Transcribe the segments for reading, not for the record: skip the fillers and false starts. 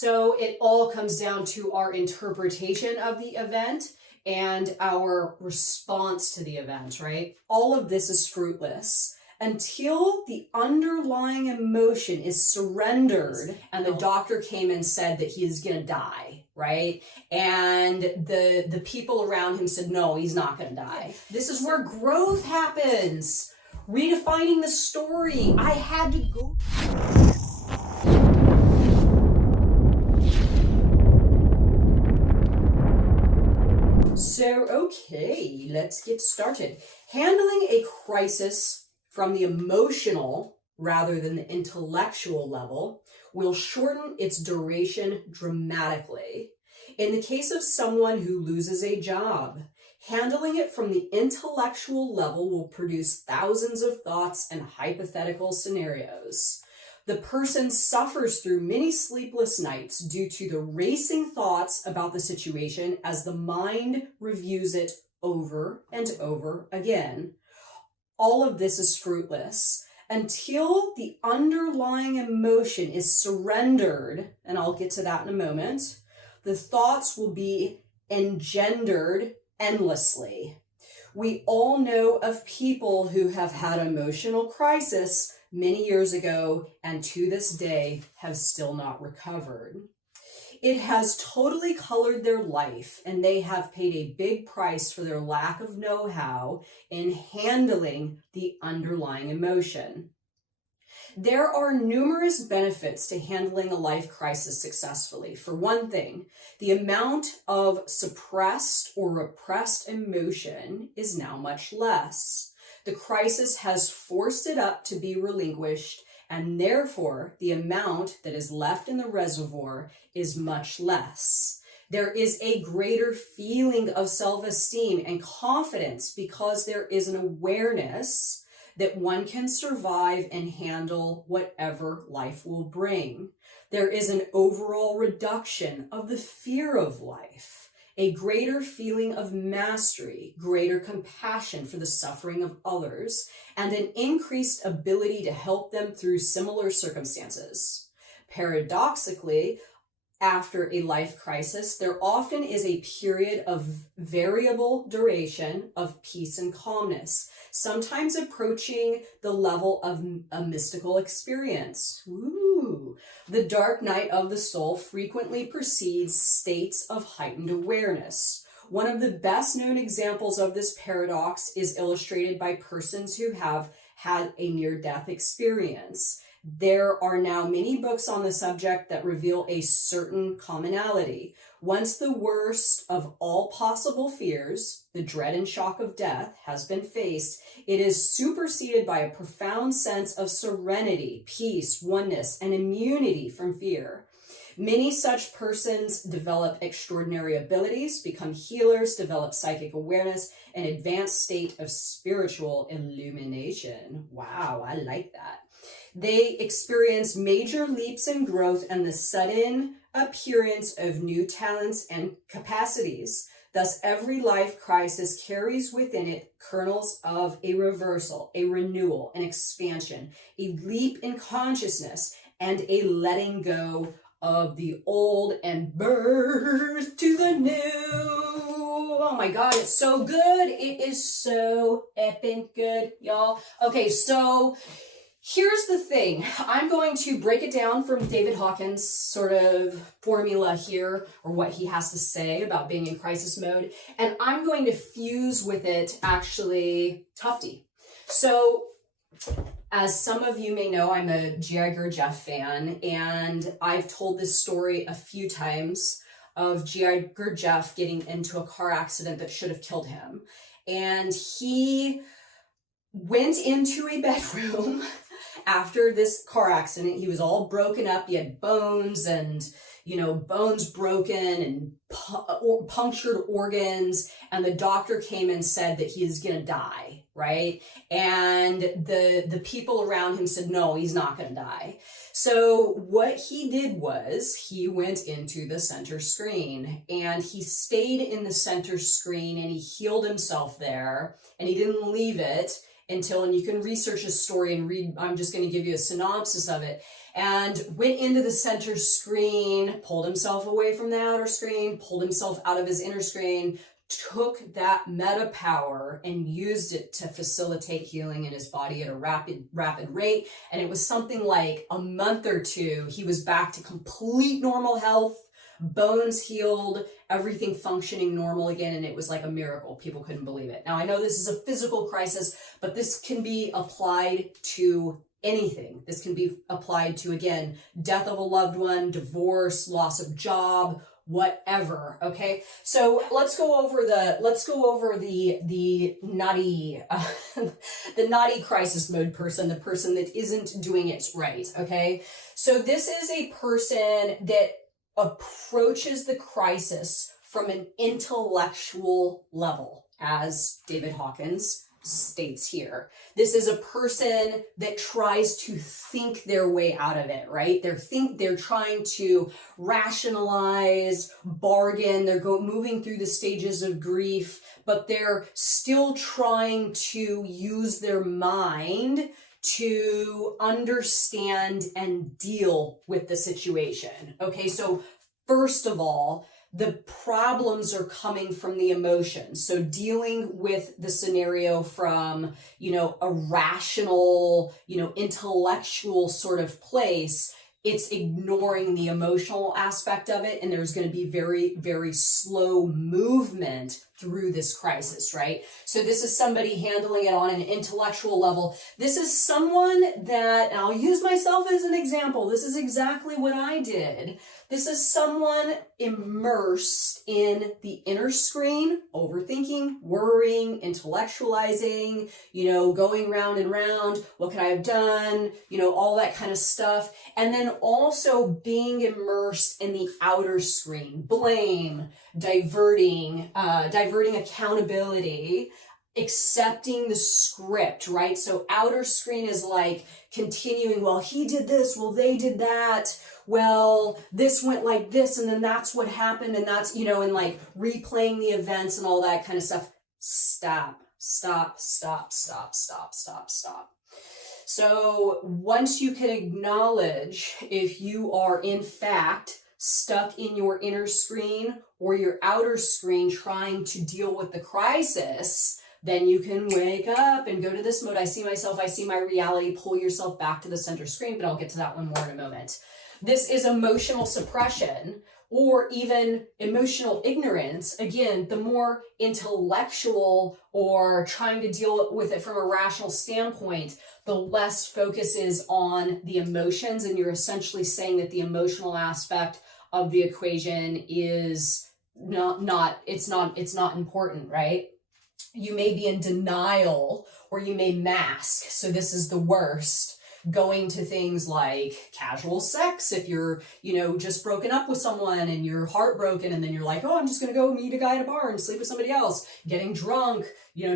So it all comes down to our interpretation of the event and our response to the event, right? All of this is fruitless until the underlying emotion is surrendered and the doctor came and said that he is going to die, right? And the people around him said, no, he's not going to die. This is where growth happens. Redefining the story. I had to go. So, okay, let's get started. Handling a crisis from the emotional rather than the intellectual level will shorten its duration dramatically. In the case of someone who loses a job, handling it from the intellectual level will produce thousands of thoughts and hypothetical scenarios. The person suffers through many sleepless nights due to the racing thoughts about the situation as the mind reviews it over and over again. All of this is fruitless until the underlying emotion is surrendered, and I'll get to that in a moment. The thoughts will be engendered endlessly. We all know of people who have had emotional crisis many years ago and to this day have still not recovered. It has totally colored their life and they have paid a big price for their lack of know-how in handling the underlying emotion. There are numerous benefits to handling a life crisis successfully. For one thing, the amount of suppressed or repressed emotion is now much less. The crisis has forced it up to be relinquished, and therefore the amount that is left in the reservoir is much less. There is a greater feeling of self-esteem and confidence because there is an awareness that one can survive and handle whatever life will bring. There is an overall reduction of the fear of life, a greater feeling of mastery, greater compassion for the suffering of others, and an increased ability to help them through similar circumstances. Paradoxically, after a life crisis, there often is a period of variable duration of peace and calmness, sometimes approaching the level of a mystical experience. Ooh. The dark night of the soul frequently precedes states of heightened awareness. One of the best known examples of this paradox is illustrated by persons who have had a near-death experience. There are now many books on the subject that reveal a certain commonality. Once the worst of all possible fears, the dread and shock of death, has been faced, it is superseded by a profound sense of serenity, peace, oneness, and immunity from fear. Many such persons develop extraordinary abilities, become healers, develop psychic awareness, an advanced state of spiritual illumination. Wow, I like that. They experience major leaps in growth and the sudden appearance of new talents and capacities. Thus, every life crisis carries within it kernels of a reversal, a renewal, an expansion, a leap in consciousness, and a letting go of the old and birth to the new. Oh my God, it's so good. It is so effing good, y'all. Okay, so here's the thing. I'm going to break it down from David Hawkins' sort of formula here, or what he has to say about being in crisis mode. And I'm going to fuse with it actually Tufty. So as some of you may know, I'm a G.I. Gurdjieff fan, and I've told this story a few times of G.I. Gurdjieff getting into a car accident that should have killed him. And he went into a bedroom after this car accident. He was all broken up. He had bones and, bones broken and punctured organs. And the doctor came and said that he is going to die, right? And the people around him said, no, he's not going to die. So what he did was he went into the center screen and he stayed in the center screen and he healed himself there, and he didn't leave it until, and you can research his story and read, I'm just going to give you a synopsis of it. and went into the center screen, pulled himself away from the outer screen, pulled himself out of his inner screen, took that meta power and used it to facilitate healing in his body at a rapid rate. And it was something like a month or two, he was back to complete normal health, bones healed, everything functioning normal again. And it was like a miracle. People couldn't believe it. Now, I know this is a physical crisis, but this can be applied to anything. This can be applied to, again, death of a loved one, divorce, loss of job, whatever. Okay, so let's go over the naughty the naughty crisis mode person, the person that isn't doing it right. Okay, so this is a person that approaches the crisis from an intellectual level, as David Hawkins states here. This is a person that tries to think their way out of it, right? They're trying to rationalize, bargain, they're moving through the stages of grief, but they're still trying to use their mind to understand and deal with the situation. Okay, so first of all, the problems are coming from the emotions. So dealing with the scenario from, a rational, intellectual sort of place, it's ignoring the emotional aspect of it. And there's going to be very, very slow movement through this crisis, right? So this is somebody handling it on an intellectual level. This is someone that, and I'll use myself as an example. This is exactly what I did. This is someone immersed in the inner screen, overthinking, worrying, intellectualizing, going round and round. What could I have done? All that kind of stuff. And then also being immersed in the outer screen, blame, diverting accountability, accepting the script, right? So outer screen is like continuing, well, he did this, well, they did that, well, this went like this, and then that's what happened, and that's, and like replaying the events and all that kind of stuff. Stop. So once you can acknowledge if you are in fact stuck in your inner screen or your outer screen trying to deal with the crisis, then you can wake up and go to this mode. I see myself, I see my reality, pull yourself back to the center screen, but I'll get to that one more in a moment. This is emotional suppression or even emotional ignorance. Again, the more intellectual or trying to deal with it from a rational standpoint, the less focus is on the emotions. And you're essentially saying that the emotional aspect of the equation is not important, right? You may be in denial or you may mask. So this is the worst. Going to things like casual sex, if you're, just broken up with someone and you're heartbroken, and then you're like, oh, I'm just going to go meet a guy at a bar and sleep with somebody else, getting drunk,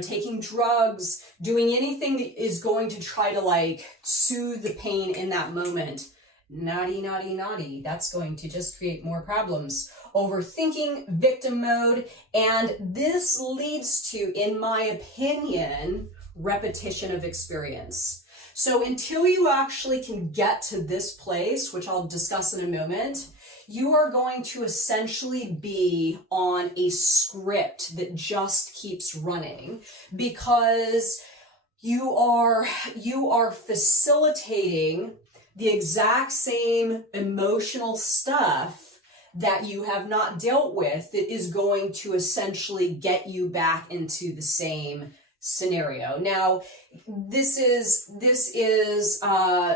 taking drugs, doing anything that is going to try to soothe the pain in that moment. Naughty. That's going to just create more problems. Overthinking, victim mode, and this leads to, in my opinion, repetition of experience. So until you actually can get to this place, which I'll discuss in a moment, you are going to essentially be on a script that just keeps running because you are facilitating the exact same emotional stuff that you have not dealt with that is going to essentially get you back into the same scenario. Now, this is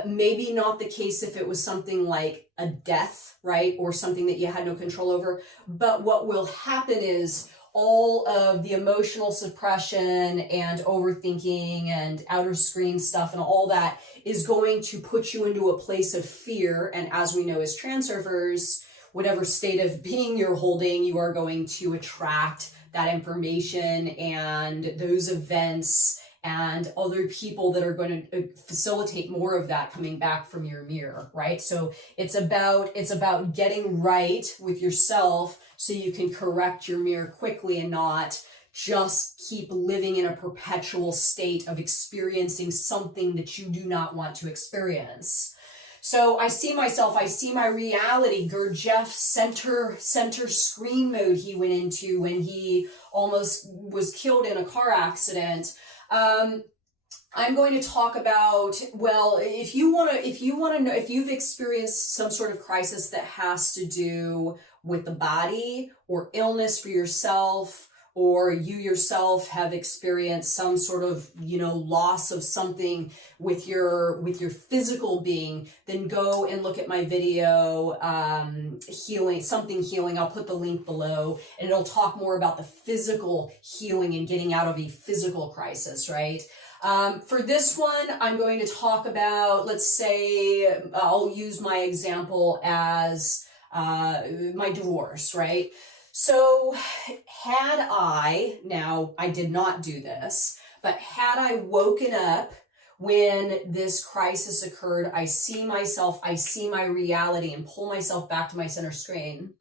maybe not the case if it was something like a death, right? Or something that you had no control over. But what will happen is all of the emotional suppression and overthinking and outer screen stuff and all that is going to put you into a place of fear. And as we know as transurfers, whatever state of being you're holding, you are going to attract that information and those events and other people that are going to facilitate more of that coming back from your mirror, right? So it's about getting right with yourself so you can correct your mirror quickly and not just keep living in a perpetual state of experiencing something that you do not want to experience. So I see myself, I see my reality. Gurdjieff center screen mode he went into when he almost was killed in a car accident. I'm going to talk about, well, if you want to know, if you've experienced some sort of crisis that has to do with the body or illness for yourself, or you yourself have experienced some sort of, loss of something with your physical being, then go and look at my video, healing. I'll put the link below, and it'll talk more about the physical healing and getting out of a physical crisis, right? For this one, I'm going to talk about, let's say, I'll use my example as my divorce, right? So now I did not do this, but had I woken up when this crisis occurred, I see myself, I see my reality, and pull myself back to my center screen,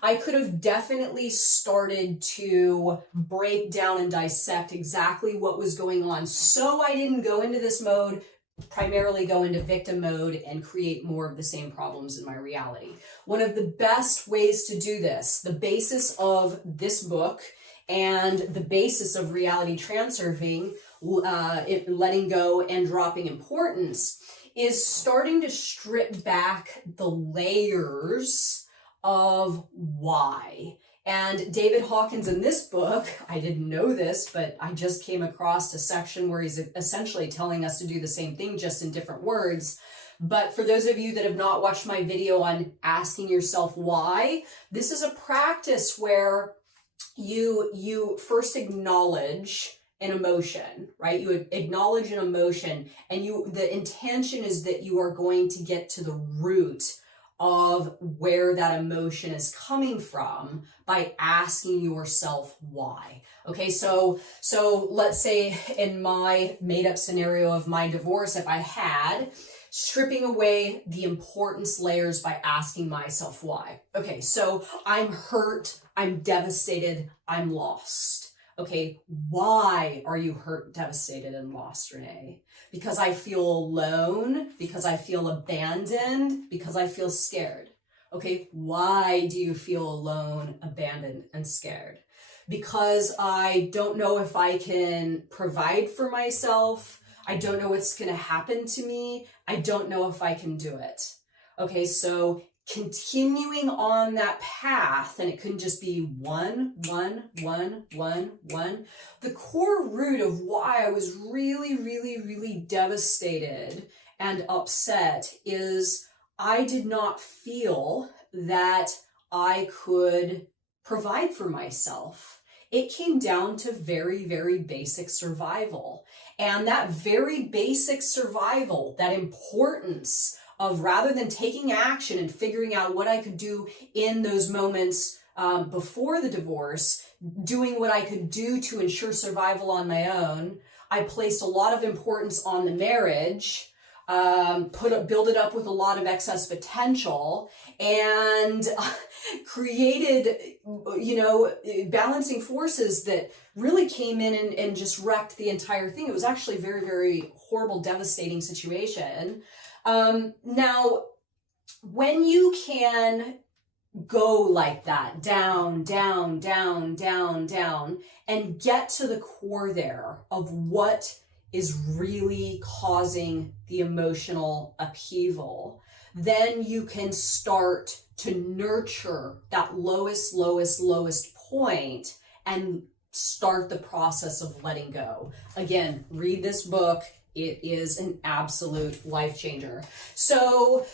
I could have definitely started to break down and dissect exactly what was going on. So I didn't go into this mode, primarily go into victim mode and create more of the same problems in my reality. One of the best ways to do this, the basis of this book and the basis of reality transurfing, letting go and dropping importance, is starting to strip back the layers of why. And David Hawkins in this book, I didn't know this, but I just came across a section where he's essentially telling us to do the same thing, just in different words. But for those of you that have not watched my video on asking yourself why, this is a practice where you first acknowledge an emotion, right? You acknowledge an emotion, and the intention is that you are going to get to the root of where that emotion is coming from by asking yourself why. Okay, so let's say in my made-up scenario of my divorce, if I had stripping away the importance layers by asking myself why. Okay, so I'm hurt, I'm devastated, I'm lost. Okay, why are you hurt, devastated, and lost, Renee? Because I feel alone, because I feel abandoned, because I feel scared. Okay, why do you feel alone, abandoned, and scared? Because I don't know if I can provide for myself. I don't know what's going to happen to me. I don't know if I can do it. Okay, so continuing on that path, and it couldn't just be one. The core root of why I was really devastated and upset is I did not feel that I could provide for myself. It came down to very basic survival. And that very basic survival, that importance of, rather than taking action and figuring out what I could do in those moments before the divorce, doing what I could do to ensure survival on my own, I placed a lot of importance on the marriage, build it up with a lot of excess potential, and created, balancing forces that really came in and just wrecked the entire thing. It was actually a very horrible, devastating situation. Now, when you can go like that, down, and get to the core there of what is really causing the emotional upheaval, then you can start to nurture that lowest point and start the process of letting go. Again, read this book. It is an absolute life changer. So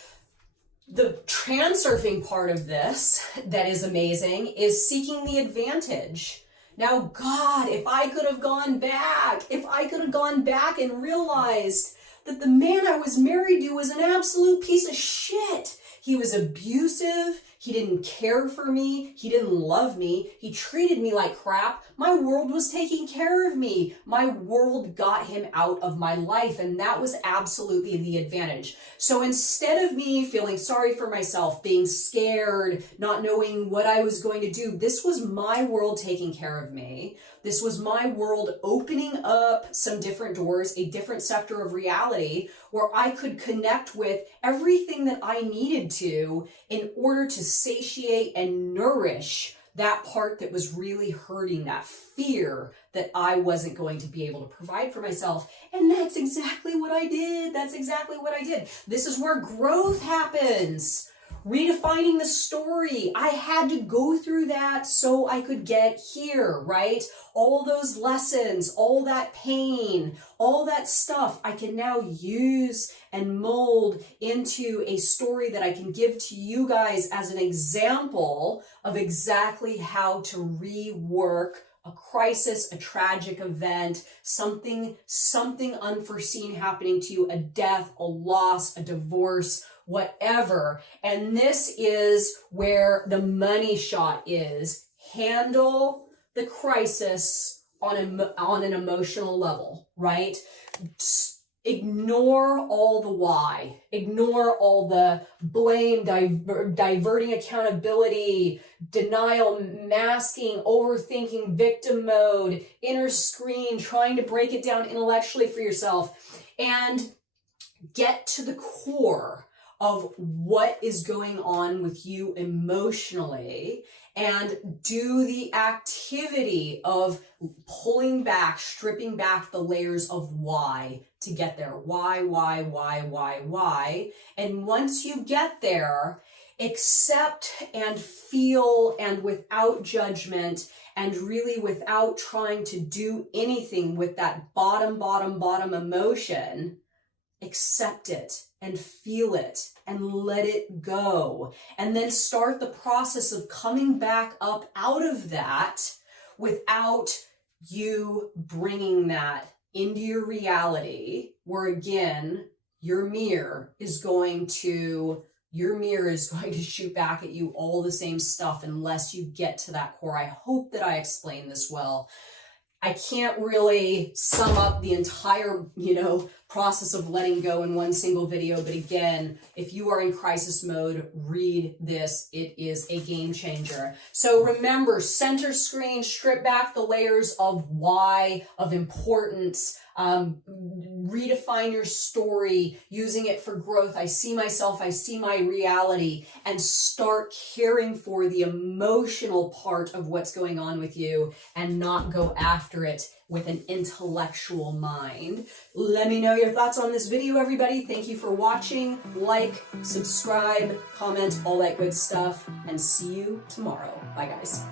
the transurfing part of this that is amazing is seeking the advantage. Now, God, if I could have gone back and realized that the man I was married to was an absolute piece of shit. He was abusive. He didn't care for me. He didn't love me. He treated me like crap. My world was taking care of me. My world got him out of my life, and that was absolutely the advantage. So instead of me feeling sorry for myself, being scared, not knowing what I was going to do, this was my world taking care of me. This was my world opening up some different doors, a different sector of reality where I could connect with everything that I needed to in order to satiate and nourish that part that was really hurting, that fear that I wasn't going to be able to provide for myself. And that's exactly what I did. That's exactly what I did. This is where growth happens. Redefining the story. I had to go through that so I could get here, right? All those lessons, all that pain, all that stuff I can now use and mold into a story that I can give to you guys as an example of exactly how to rework a crisis, a tragic event, something unforeseen happening to you, a death, a loss, a divorce, whatever. And this is where the money shot is. Handle the crisis on an emotional level, right? Ignore all the why. Ignore all the blame, diverting accountability, denial, masking, overthinking, victim mode, inner screen, trying to break it down intellectually for yourself, and get to the core of what is going on with you emotionally, and do the activity of pulling back, stripping back the layers of why to get there. Why? And once you get there, accept and feel, and without judgment, and really without trying to do anything with that bottom emotion, accept it and feel it and let it go. And then start the process of coming back up out of that without you bringing that into your reality, where again, your mirror is going to shoot back at you all the same stuff unless you get to that core. I hope that I explained this well. I can't really sum up the entire, process of letting go in one single video. But again, if you are in crisis mode, read this. It is a game changer. So remember, center screen, strip back the layers of why, of importance, redefine your story, using it for growth. I see myself, I see my reality, and start caring for the emotional part of what's going on with you and not go after it with an intellectual mind. Let me know your thoughts on this video, everybody. Thank you for watching. Like, subscribe, comment, all that good stuff, and see you tomorrow. Bye, guys.